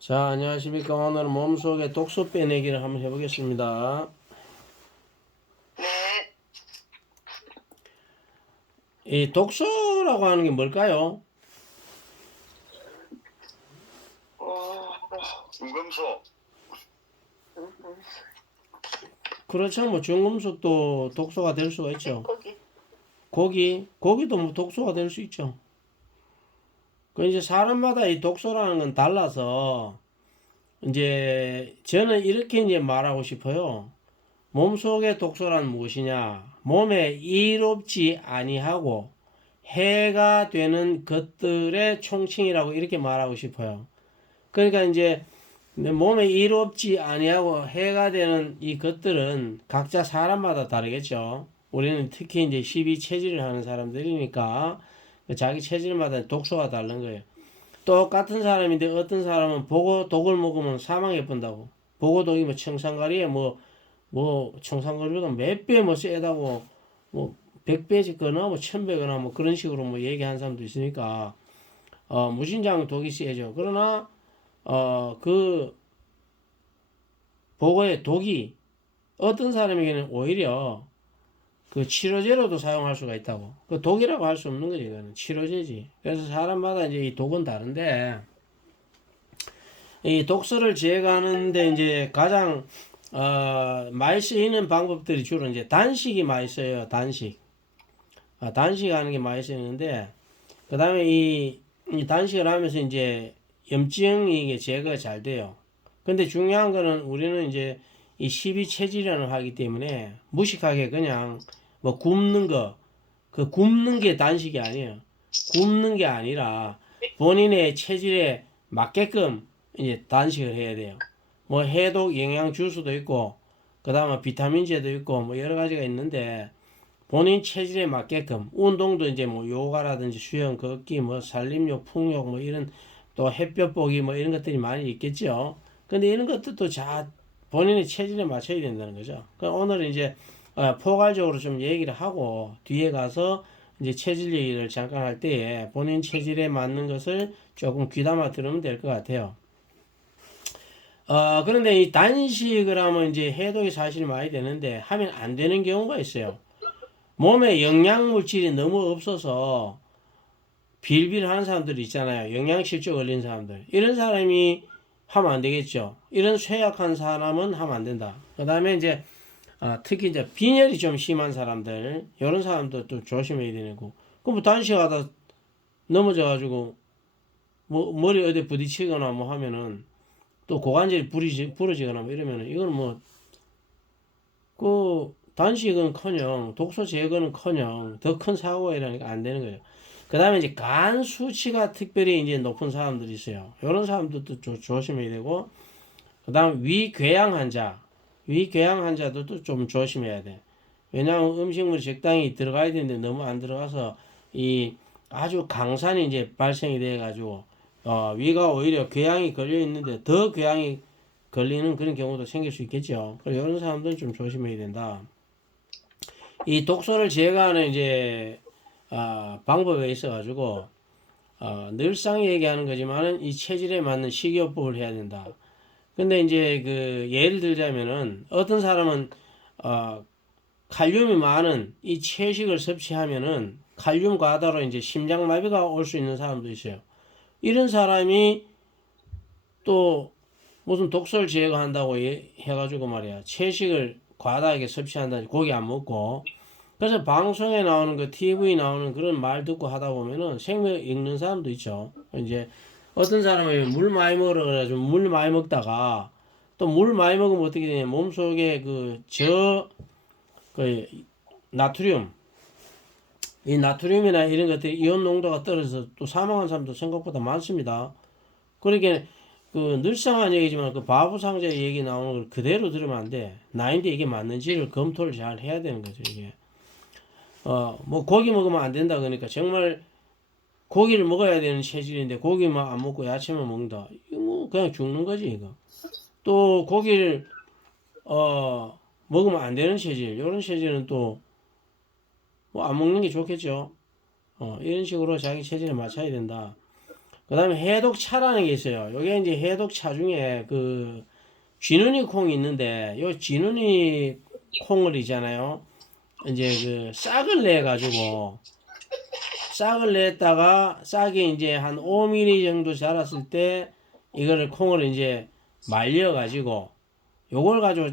자, 안녕하십니까. 오늘은 몸속에 독소 빼내기를 한번 해보겠습니다. 네, 이 독소라고 하는 게 뭘까요? 어, 중금속, 그렇죠. 뭐 중금속도 독소가 될 수가 있죠. 거기, 고기도 뭐 독소가 될 수 있죠. 그 이제 사람마다 이 독소라는 건 달라서 이제 저는 이렇게 이제 말하고 싶어요. 몸속의 독소란 무엇이냐? 몸에 이롭지 아니하고 해가 되는 것들의 총칭이라고 이렇게 말하고 싶어요. 그러니까 이제 몸에 이롭지 아니하고 해가 되는 이 것들은 각자 사람마다 다르겠죠. 우리는 특히 이제 12체질을 하는 사람들이니까 자기 체질마다 독소가 다른 거예요. 똑같은 사람인데 어떤 사람은 보고 독을 먹으면 사망해 본다고. 보고 독이 뭐 청산가리에 뭐 청산가리보다 몇 배 뭐 세다고 뭐 100배지거나 뭐 1000배거나 뭐 그런 식으로 뭐 얘기하는 사람도 있으니까 무신장 독이 세죠. 그러나 그 보고의 독이 어떤 사람에게는 오히려 그 치료제로도 사용할 수가 있다고. 그 독이라고 할 수 없는 거지, 이거는 치료제지. 그래서 사람마다 이제 이 독은 다른데 이 독소를 제거하는데 이제 가장 많이 쓰이는 방법들이 주로 이제 단식이 많이 써요. 단식. 단식하는 게 많이 쓰이는데 그 다음에 이 단식을 하면서 이제 염증이 이게 제거가 잘 돼요. 근데 중요한 거는 우리는 이제 이 12체질이라는 하기 때문에 무식하게 그냥 뭐 굶는 거, 그 굶는 게 단식이 아니에요. 굶는 게 아니라 본인의 체질에 맞게끔 이제 단식을 해야 돼요. 뭐 해독 영양 주스도 있고, 그 다음에 비타민제도 있고, 뭐 여러 가지가 있는데, 본인 체질에 맞게끔 운동도 이제 뭐 요가라든지 수영, 걷기, 뭐 산림욕, 풍욕 뭐 이런 또 햇볕 보기 뭐 이런 것들이 많이 있겠죠. 근데 이런 것들도 본인의 체질에 맞춰야 된다는 거죠. 그러니까 오늘 이제 포괄적으로 좀 얘기를 하고 뒤에 가서 이제 체질 얘기를 잠깐 할 때에 본인 체질에 맞는 것을 조금 귀담아 들으면 될 것 같아요. 그런데 이 단식을 하면 이제 해독이 사실 많이 되는데 하면 안 되는 경우가 있어요. 몸에 영양물질이 너무 없어서 빌빌하는 사람들 있잖아요. 영양실조 걸린 사람들. 이런 사람이 하면 안 되겠죠. 이런 쇠약한 사람은 하면 안 된다. 그 다음에 이제 특히 이제 빈혈이 좀 심한 사람들, 이런 사람도 또 조심해야 되는 거. 그럼 뭐 단식하다 넘어져가지고 뭐 머리 어디 부딪히거나 뭐 하면은 또 고관절이 부러지거나 뭐 이러면은 이건 뭐 그 단식은커녕 독소 제거는커녕 더 큰 사고가 일어나니까 안 되는 거예요. 그 다음에 이제 간 수치가 특별히 이제 높은 사람들이 있어요. 이런 사람들도 조심해야 되고, 그 다음 위궤양 환자들도 좀 조심해야 돼. 왜냐하면 음식물이 적당히 들어가야 되는데 너무 안 들어가서 이 아주 강산이 이제 발생이 돼 가지고 위가 오히려 궤양이 걸려 있는데 더 궤양이 걸리는 그런 경우도 생길 수 있겠죠. 그래서 이런 사람들은 좀 조심해야 된다. 이 독소를 제거하는 이제 방법에 있어 가지고 늘상 얘기하는 거지만은 이 체질에 맞는 식이요법을 해야 된다. 근데 이제 그 예를 들자면은 어떤 사람은 어, 칼륨이 많은 이 채식을 섭취하면은 칼륨 과다로 이제 심장마비가 올 수 있는 사람도 있어요. 이런 사람이 또 무슨 독소를 제거한다고 해가지고 말이야. 채식을 과다하게 섭취한다. 고기 안 먹고. 그래서 방송에 나오는 그 TV 나오는 그런 말 듣고 하다 보면은 생명 읽는 사람도 있죠. 이제 어떤 사람은 물 많이 먹으라 그래가지고 물 많이 먹다가 또 물 많이 먹으면 어떻게 되냐. 몸속에 그 나트륨, 이 나트륨이나 이런 것들이 이온 농도가 떨어져서 또 사망한 사람도 생각보다 많습니다. 그러니까 그 늘상한 얘기지만 그 바보 상자 얘기 나오는 걸 그대로 들으면 안 돼. 나인데 이게 맞는지를 검토를 잘 해야 되는 거죠, 이게. 뭐 고기 먹으면 안 된다 그러니까 정말 고기를 먹어야 되는 체질인데 고기만 안 먹고 야채만 먹는다. 이거 뭐 그냥 죽는 거지, 이거. 또 고기를 먹으면 안 되는 체질. 이런 체질은 또 뭐 안 먹는 게 좋겠죠. 이런 식으로 자기 체질에 맞춰야 된다. 그 다음에 해독차라는 게 있어요. 요게 이제 해독차 중에 그 쥐눈이 콩이 있는데, 요 쥐눈이 콩을 있잖아요. 이제 그 싹을 내가지고, 싹을 냈다가 싹이 이제 한 5mm 정도 자랐을 때, 이거를 콩을 이제 말려가지고, 요걸 가지고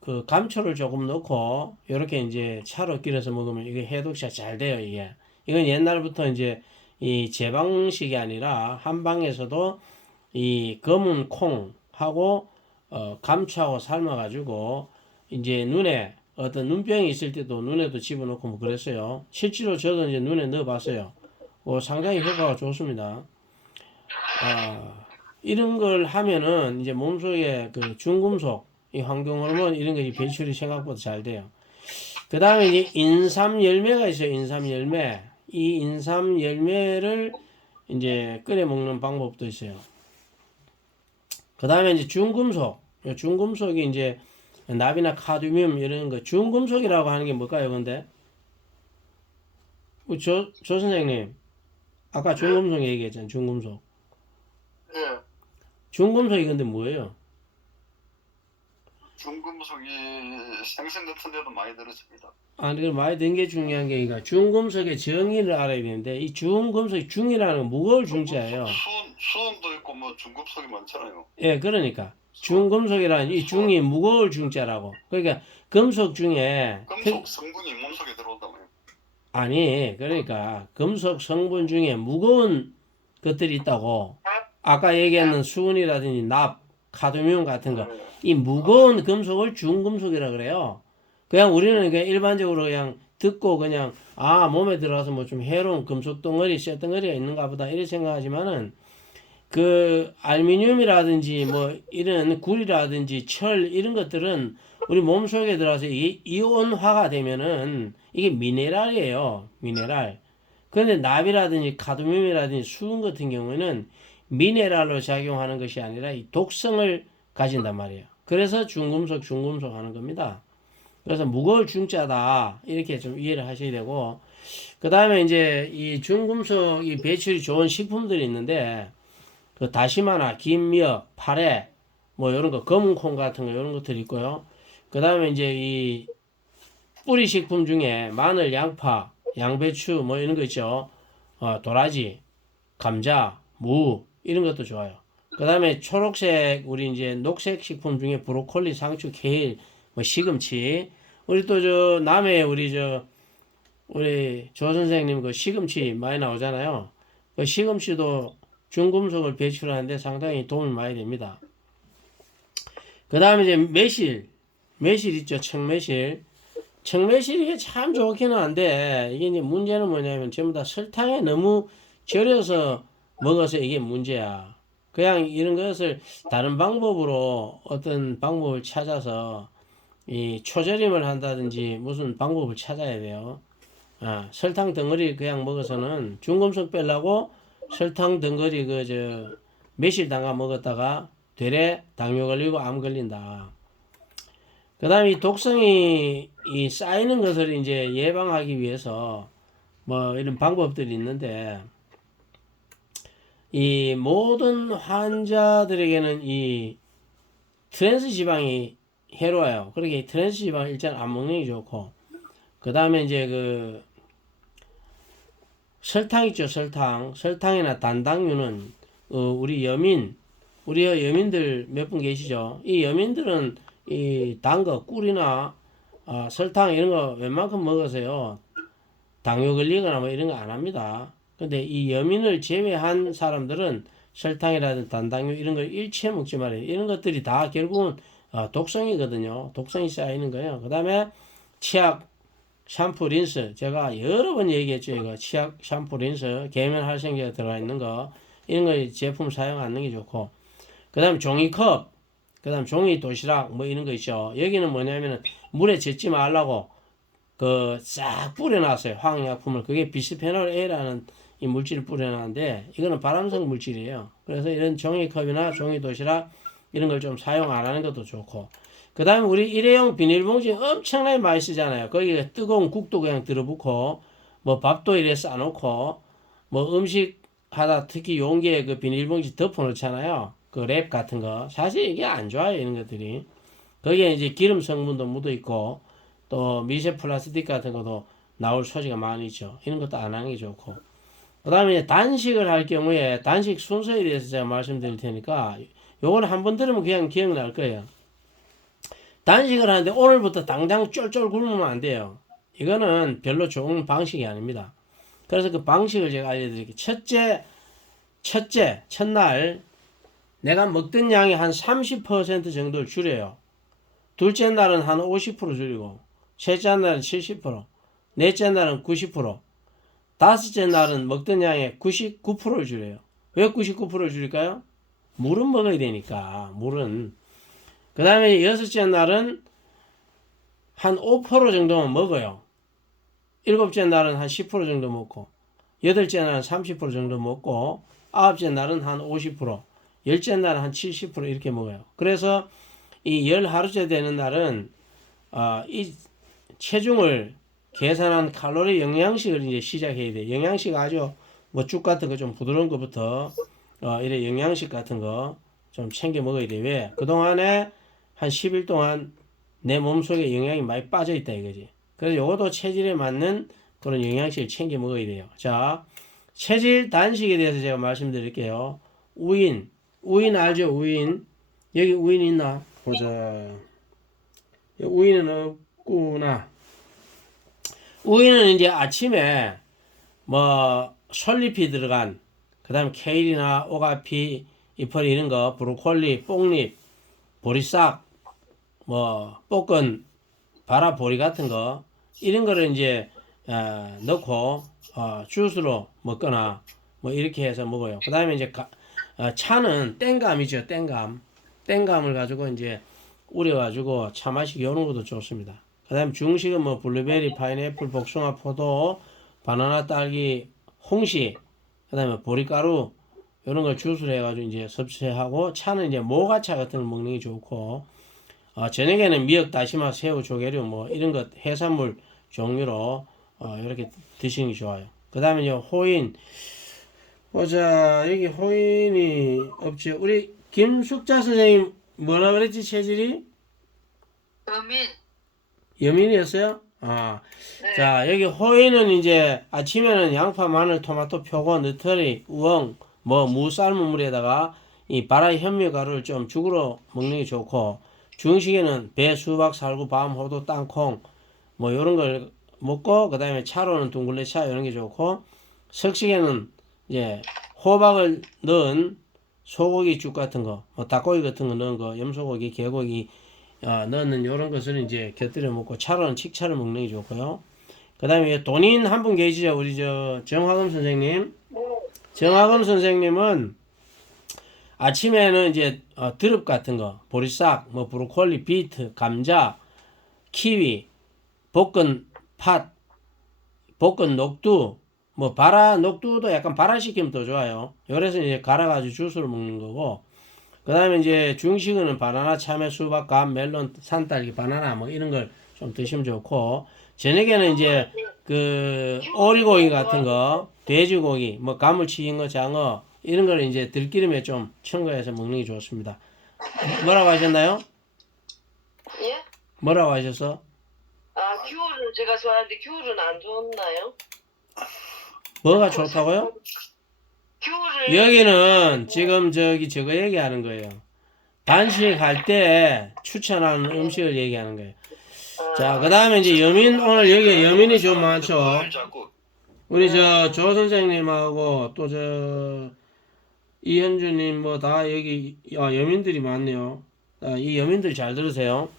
그 감초를 조금 넣고, 요렇게 이제 차로 끓여서 먹으면 이게 해독차 잘 돼요, 이게. 이건 옛날부터 이제 이 제방식이 아니라 한방에서도 이 검은 콩하고 감초하고 삶아가지고 이제 눈에 어떤 눈병이 있을 때도 눈에도 집어넣고 뭐 그랬어요. 실제로 저도 이제 눈에 넣어봤어요. 상당히 효과가 좋습니다. 이런 걸 하면은 이제 몸속에 그 중금속, 이 환경 호르몬 이런 것이 배출이 생각보다 잘 돼요. 그 다음에 이제 인삼 열매가 있어요. 인삼 열매. 이 인삼 열매를 이제 끓여 먹는 방법도 있어요. 그 다음에 이제 중금속. 중금속이 이제 납이나 카드뮴 이런 거. 중금속이라고 하는 게 뭘까요, 근데? 조 선생님. 아까 중금속 얘기했잖아요. 중금속. 예. 중금속이 근데 뭐예요? 중금속이 생선 같은 데도 많이 들어집니다. 이거 많이 든 게 중요한 게, 그러니까 중금속의 정의를 알아야 되는데, 이 중금속이 중이라는 건 무거울 중자예요. 수은도 있고 뭐 중금속이 많잖아요. 예, 그러니까. 중금속이라는 이 중이 무거울 중자라고. 그러니까 금속 중에 금속 성분이 몸속에 들어온다고요. 아니, 그러니까 금속 성분 중에 무거운 것들이 있다고. 아까 얘기하는 수은이라든지 납, 카드뮴 같은 거. 이 무거운 금속을 중금속이라 그래요. 그냥 우리는 그냥 일반적으로 그냥 듣고 그냥 몸에 들어가서 뭐 좀 해로운 금속 덩어리, 쇠 덩어리가 있는가 보다 이렇게 생각하지만은 그 알루미늄이라든지 뭐 이런 구리라든지 철 이런 것들은 우리 몸속에 들어가서 이온화가 되면은 이게 미네랄이에요. 미네랄. 그런데 납이라든지 카드뮴이라든지 수은 같은 경우에는 미네랄로 작용하는 것이 아니라 이 독성을 가진단 말이에요. 그래서 중금속 하는 겁니다. 그래서 무거울 중자다 이렇게 좀 이해를 하셔야 되고, 그 다음에 이제 이 중금속이 배출이 좋은 식품들이 있는데, 그 다시마나 김미역, 파래 뭐 이런 거, 검은콩 같은 거 이런 것들이 있고요. 그 다음에 이제 이 뿌리 식품 중에 마늘, 양파, 양배추 뭐 이런 거 있죠. 도라지, 감자, 무 이런 것도 좋아요. 그 다음에 초록색 우리 이제 녹색 식품 중에 브로콜리, 상추, 케일, 뭐 시금치. 우리 또 저 남해 우리 조 선생님 그 시금치 많이 나오잖아요. 그 시금치도 중금속을 배출하는데 상당히 도움이 많이 됩니다. 그 다음에 이제 매실 있죠. 청매실. 청매실 이게 참 좋기는 한데 이게 이제 문제는 뭐냐면 전부 다 설탕에 너무 절여서 먹어서 이게 문제야. 그냥 이런 것을 다른 방법으로 어떤 방법을 찾아서 이 초절임을 한다든지 무슨 방법을 찾아야 돼요. 설탕 덩어리 그냥 먹어서는 중금속 빼려고 설탕 덩어리 매실 담가 먹었다가 되레 당뇨 걸리고 암 걸린다. 그 다음에 이 독성이 이 쌓이는 것을 이제 예방하기 위해서 뭐 이런 방법들이 있는데, 이 모든 환자들에게는 이 트랜스 지방이 해로워요. 그렇게 트랜스 지방 일단 안 먹는 게 좋고, 그 다음에 이제 그 설탕 있죠. 설탕이나 단당류는 우리 여민들 몇 분 계시죠? 이 여민들은 이 단 거, 꿀이나 설탕 이런 거 웬만큼 먹어서요 당뇨 걸리거나 뭐 이런 거 안 합니다. 근데 이 여민을 제외한 사람들은 설탕이라든 단당류 이런 걸 일체 먹지 말아요. 이런 것들이 다 결국은 독성이거든요. 독성이 쌓이는 거예요. 그 다음에 치약, 샴푸, 린스. 제가 여러 번 얘기했죠. 이거 치약, 샴푸, 린스, 계면 활성제가 들어가 있는 거 이런 거 제품 사용하는 게 좋고, 그 다음에 종이컵, 그 다음 종이 도시락 뭐 이런 거 있죠. 여기는 뭐냐면은 물에 젖지 말라고 그 싹 뿌려놨어요. 화학약품을. 그게 비스페놀 A라는 이 물질을 뿌려놨는데 이거는 발암성 물질이에요. 그래서 이런 종이컵이나 종이 도시락 이런 걸 좀 사용 안 하는 것도 좋고, 그 다음에 우리 일회용 비닐봉지 엄청나게 많이 쓰잖아요. 거기에 뜨거운 국도 그냥 들어붓고 뭐 밥도 이래 싸놓고 뭐 음식 하다 특히 용기에 그 비닐봉지 덮어놓잖아요. 그 랩 같은 거. 사실 이게 안 좋아요, 이런 것들이. 거기에 이제 기름 성분도 묻어 있고, 또 미세 플라스틱 같은 것도 나올 소지가 많이 있죠. 이런 것도 안 하는 게 좋고. 그 다음에 단식을 할 경우에 단식 순서에 대해서 제가 말씀드릴 테니까, 요거는 한번 들으면 그냥 기억날 거예요. 단식을 하는데 오늘부터 당장 쫄쫄 굶으면 안 돼요. 이거는 별로 좋은 방식이 아닙니다. 그래서 그 방식을 제가 알려드릴게요. 첫날, 내가 먹던 양의 한 30% 정도를 줄여요. 둘째 날은 한 50% 줄이고, 셋째 날은 70%, 넷째 날은 90%, 다섯째 날은 먹던 양의 99%를 줄여요. 왜 99%를 줄일까요? 물은 먹어야 되니까, 물은. 그 다음에 여섯째 날은 한 5% 정도만 먹어요. 일곱째 날은 한 10% 정도 먹고, 여덟째 날은 30% 정도 먹고, 아홉째 날은 한 50%, 열째 날은 한 70% 이렇게 먹어요. 그래서 이 열 하루째 되는 날은 이 체중을 계산한 칼로리 영양식을 이제 시작해야 돼. 영양식 아주 뭐 죽 같은 거 좀 부드러운 것부터 이래 영양식 같은 거 좀 챙겨 먹어야 돼. 왜? 그동안에 한 10일 동안 내 몸속에 영양이 많이 빠져 있다 이거지. 그래서 요것도 체질에 맞는 그런 영양식을 챙겨 먹어야 돼요. 자, 체질 단식에 대해서 제가 말씀드릴게요. 우인 알죠? 우인. 여기 우인 있나? 보자. 우인은 없구나. 우인은 이제 아침에 뭐 솔잎이 들어간, 그 다음에 케일이나 오가피, 이파리 이런 거, 브로콜리, 뽕잎, 보리싹, 뭐 볶은 바라보리 같은 거 이런 거를 이제 넣고 주스로 먹거나 뭐 이렇게 해서 먹어요. 그 다음에 이제 차는 땡감이죠. 땡감을 가지고 이제 우려가지고 차 마시기 이런 것도 좋습니다. 그 다음에 중식은 뭐 블루베리, 파인애플, 복숭아, 포도, 바나나, 딸기, 홍시, 그 다음에 보리가루 이런 걸 주스로 해가지고 이제 섭취하고, 차는 이제 모가차 같은 걸 먹는 게 좋고, 저녁에는 미역, 다시마, 새우, 조개류 뭐 이런 것 해산물 종류로 이렇게 드시는 게 좋아요. 그 다음에 이제 호인. 보자, 여기 호인이 없지. 우리 김숙자 선생님 뭐라 그랬지, 체질이? 여민. 여민이었어요? 네. 자, 여기 호인은 이제 아침에는 양파, 마늘, 토마토, 표고, 느타리, 우엉, 뭐 무 삶은 물에다가 이 바라 현미 가루를 좀 죽으로 먹는 게 좋고, 중식에는 배, 수박, 살구, 밤, 호두, 땅콩 뭐 이런 걸 먹고, 그 다음에 차로는 둥글레차 이런 게 좋고, 석식에는 이제 호박을 넣은 소고기 죽 같은 거, 뭐 닭고기 같은 거 넣은 거, 염소고기, 개고기 넣는 이런 것을 이제 곁들여 먹고, 차로는 칡차를 먹는 게 좋고요. 그 다음에 돈인 한 분 계시죠? 우리 정화금 선생님. 정화금 선생님은 아침에는 이제 드릅 같은 거, 보리싹, 뭐 브로콜리, 비트, 감자, 키위, 볶은 팥, 볶은 녹두, 뭐 녹두도 약간 발화시키면 더 좋아요. 그래서 이제 갈아가지고 주스를 먹는 거고, 그 다음에 이제 중식은 바나나, 참외, 수박, 감, 멜론, 산딸기, 바나나 뭐 이런 걸 좀 드시면 좋고, 저녁에는 이제 그 오리고기 같은 거, 돼지고기, 뭐 가물치, 잉어, 장어 이런 걸 이제 들기름에 좀 첨가해서 먹는 게 좋습니다. 뭐라고 하셨나요? 예? 뭐라고 하셨어? 귤을 제가 좋아하는데 귤은 안 좋나요? 뭐가 좋다고요? 귤을 여기는 지금 저거 얘기하는 거예요. 단식할 때 추천하는 음식을 얘기하는 거예요. 자, 그 다음에 이제 오늘 여기 여민이 좀 많죠. 뭘 자꾸 우리 조 선생님하고 또 이현주님 뭐 다 여기 여민들이 많네요. 이 여민들 잘 들으세요.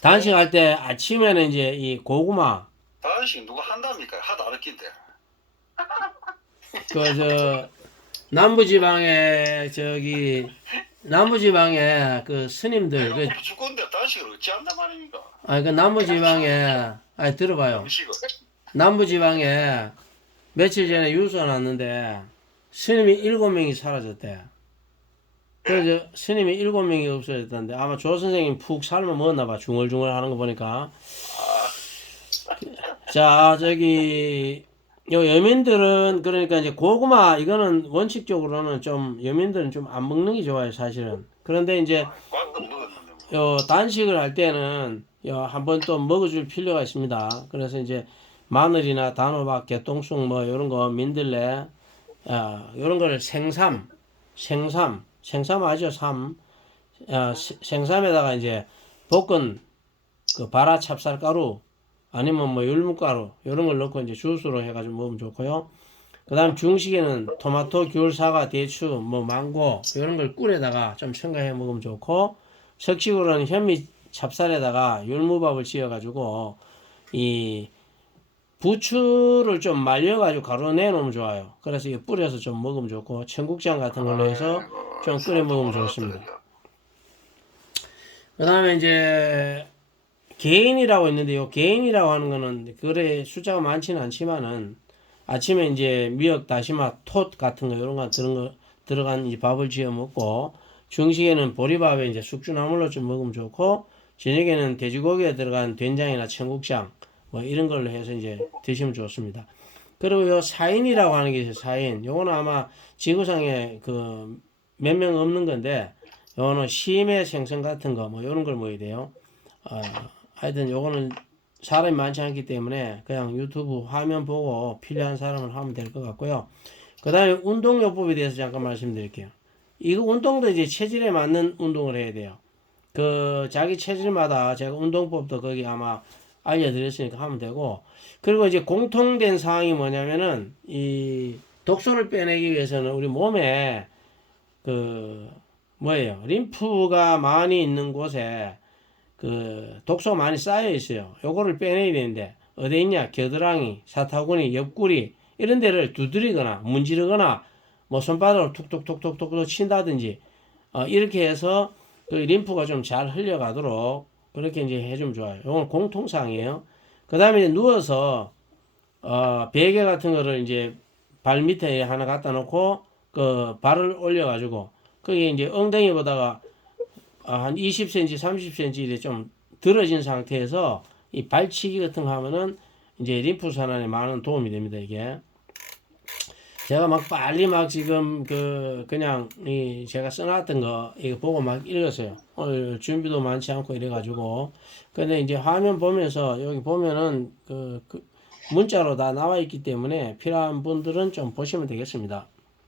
단식할 때 아침에는 이제 이 고구마, 단식 누가 한답니까? 하도 안 했긴데. 남부지방에 그 스님들, 죽건데 단식을 어찌 한단 말입니까? 그 남부지방에, 들어봐요. 음식을. 남부지방에 며칠 전에 유서 났는데 스님이 7명이 사라졌대. 그래서 스님이 7명이 없어졌다는데 아마 조 선생님 푹 삶아 먹었나 봐. 중얼중얼 하는 거 보니까. 자, 요 여민들은 그러니까 이제 고구마 이거는 원칙적으로는 좀 여민들은 좀 안 먹는 게 좋아요, 사실은. 그런데 이제 과도 먹었는데 뭐. 요 단식을 할 때는 요 한번 또 먹어줄 필요가 있습니다. 그래서 이제 마늘이나 단호박, 개똥쑥 뭐 요런 거 민들레 요런 거를 생삼 아죠? 생삼에다가 이제 볶은 그 바라 찹쌀가루 아니면 뭐 열무가루 이런 걸 넣고 이제 주스로 해가지고 먹으면 좋고요. 그 다음 중식에는 토마토, 귤, 사과, 대추, 뭐 망고 이런 걸 꿀에다가 좀 첨가해 먹으면 좋고, 석식으로는 현미 찹쌀에다가 열무밥을 지어가지고 이 부추를 좀 말려가지고 가루 내놓으면 좋아요. 그래서 이거 뿌려서 좀 먹으면 좋고, 청국장 같은 걸로 해서 아이고, 좀 끓여 먹으면 생각도 좋습니다. 못하겠다. 그 다음에 이제 개인이라고 있는데, 요 개인이라고 하는 거는 그래 숫자가 많지는 않지만은 아침에 이제 미역, 다시마, 톳 같은 거 이런 거 들어간 이 밥을 지어 먹고, 중식에는 보리밥에 이제 숙주나물로 좀 먹으면 좋고, 저녁에는 돼지고기에 들어간 된장이나 청국장 뭐 이런 걸로 해서 이제 드시면 좋습니다. 그리고 요 사인이라고 하는 게 있어요. 사인. 요거는 아마 지구상에 그 몇 명 없는 건데, 요거는 심해 생선 같은 거 뭐 이런 걸 먹어야 돼요. 하여튼 요거는 사람이 많지 않기 때문에 그냥 유튜브 화면 보고 필요한 사람을 하면 될 것 같고요. 그 다음에 운동요법에 대해서 잠깐 말씀드릴게요. 이거 운동도 이제 체질에 맞는 운동을 해야 돼요. 그 자기 체질마다 제가 운동법도 거기 아마 알려드렸으니까 하면 되고, 그리고 이제 공통된 사항이 뭐냐면은 이 독소를 빼내기 위해서는 우리 몸에 그 뭐예요? 림프가 많이 있는 곳에 그 독소가 많이 쌓여 있어요. 요거를 빼내야 되는데 어디 있냐? 겨드랑이, 사타구니, 옆구리 이런 데를 두드리거나 문지르거나 뭐 손바닥으로 툭툭툭툭툭 친다든지 이렇게 해서 그 림프가 좀 잘 흘러가도록 그렇게 이제 해주면 좋아요. 요건 공통사항이에요. 그 다음에 누워서 베개 같은 거를 이제 발 밑에 하나 갖다 놓고 그 발을 올려가지고 거기 이제 엉덩이보다가 한 20cm, 30cm 이렇게 좀 들어진 상태에서 이 발치기 같은 거 하면은 이제 림프 순환에 많은 도움이 됩니다, 이게. 제가 막 빨리 막 지금 그냥 이 제가 써놨던 거 이거 보고 막 읽었어요. 오늘 준비도 많지 않고 이래가지고. 근데 이제 화면 보면서 여기 보면은 그 문자로 다 나와 있기 때문에 필요한 분들은 좀 보시면 되겠습니다.